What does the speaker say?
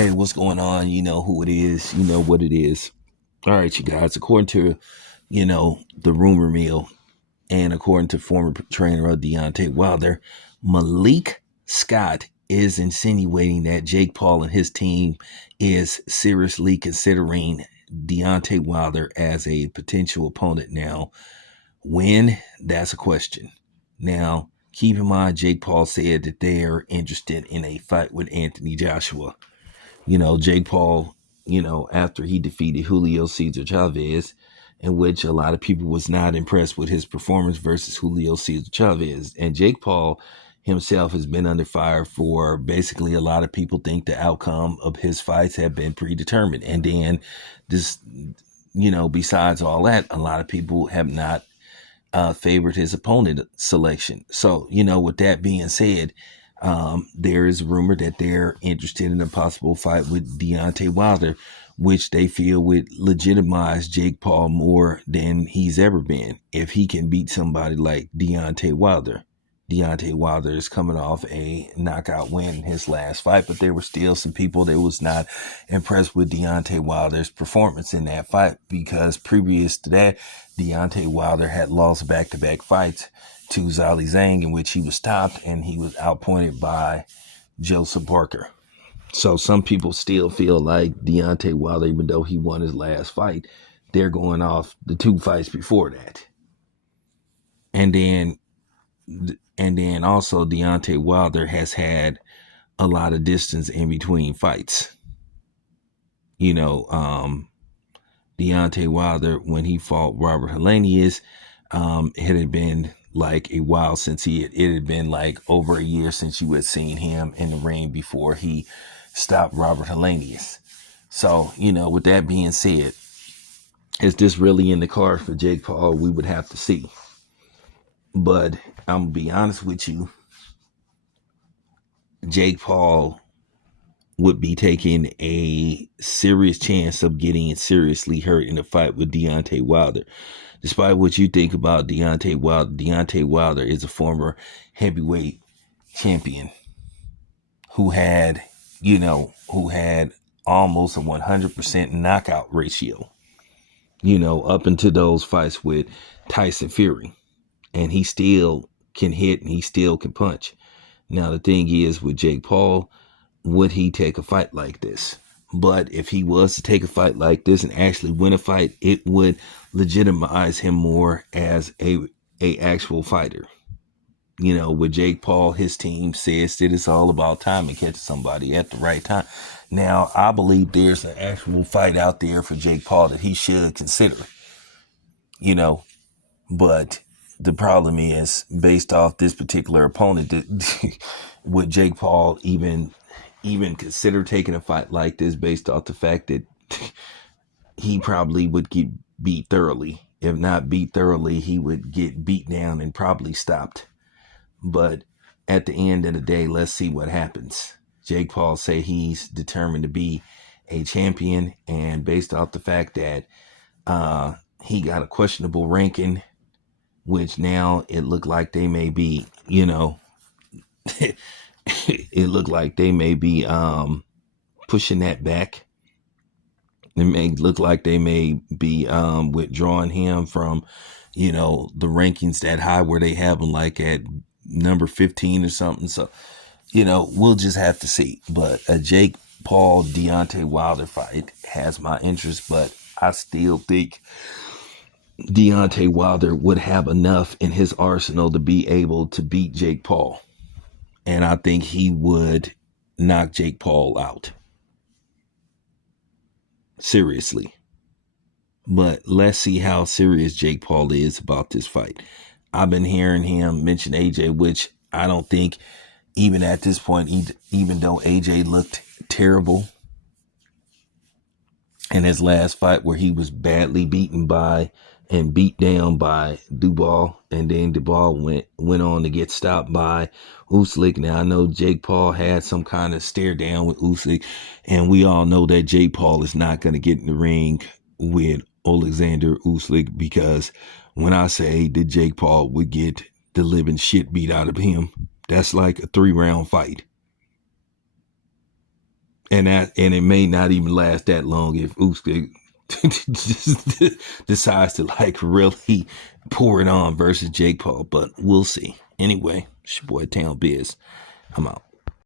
Hey, what's going on? You know who it is. You know what it is. All right, you guys. According to, the rumor mill and according to former trainer of Deontay Wilder, Malik Scott is insinuating that Jake Paul and his team is seriously considering Deontay Wilder as a potential opponent. Now, when? That's a question. Now, keep in mind, Jake Paul said that they're interested in a fight with Anthony Joshua. Jake Paul, after he defeated Julio Cesar Chavez, in which a lot of people was not impressed with his performance versus Julio Cesar Chavez. And Jake Paul himself has been under fire for basically a lot of people think the outcome of his fights have been predetermined. And then this, besides all that, a lot of people have not favored his opponent selection. So, with that being said, there is rumor that they're interested in a possible fight with Deontay Wilder, which they feel would legitimize Jake Paul more than he's ever been if he can beat somebody like Deontay Wilder. Deontay Wilder is coming off a knockout win in his last fight, but there were still some people that was not impressed with Deontay Wilder's performance in that fight because previous to that, Deontay Wilder had lost back-to-back fights to Zhali Zhang, in which he was stopped and he was outpointed by Joseph Parker. So some people still feel like Deontay Wilder, even though he won his last fight, they're going off the two fights before that. And then also Deontay Wilder has had a lot of distance in between fights. Deontay Wilder, when he fought Robert Helenius, it had been like a while since it had been like over a year since you had seen him in the ring before he stopped Robert Helenius. So, with that being said, is this really in the cards for Jake Paul? We would have to see. But I'm going to be honest with you. Jake Paul would be taking a serious chance of getting seriously hurt in a fight with Deontay Wilder. Despite what you think about Deontay Wilder is a former heavyweight champion who had almost a 100% knockout ratio, up into those fights with Tyson Fury. And he still can hit and he still can punch. Now, the thing is with Jake Paul, would he take a fight like this? But if he was to take a fight like this and actually win a fight, it would legitimize him more as a actual fighter. With Jake Paul, his team says that it's all about time and catching somebody at the right time. Now, I believe there's an actual fight out there for Jake Paul that he should consider. But the problem is, based off this particular opponent, would Jake Paul even consider taking a fight like this based off the fact that he probably would get beat thoroughly. If not beat thoroughly, he would get beat down and probably stopped. But at the end of the day, let's see what happens. Jake Paul say he's determined to be a champion, and based off the fact that he got a questionable ranking, which now it looked like they may be, it looked like they may be pushing that back. It may look like they may be withdrawing him from, the rankings that high where they have him like at number 15 or something. So, we'll just have to see. But a Jake Paul Deontay Wilder fight has my interest, but I still think Deontay Wilder would have enough in his arsenal to be able to beat Jake Paul. And I think he would knock Jake Paul out. Seriously. But let's see how serious Jake Paul is about this fight. I've been hearing him mention AJ, which I don't think even at this point, even though AJ looked terrible in his last fight where he was badly beaten by and beat down by Duval, and then Duval went on to get stopped by Usyk. Now, I know Jake Paul had some kind of stare down with Usyk, and we all know that Jake Paul is not going to get in the ring with Alexander Usyk, because when I say that Jake Paul would get the living shit beat out of him, that's like a 3-round fight. and it may not even last that long if Usyk decides to like really pour it on versus Jake Paul, but we'll see. Anyway, it's your boy Town Biz. I'm out.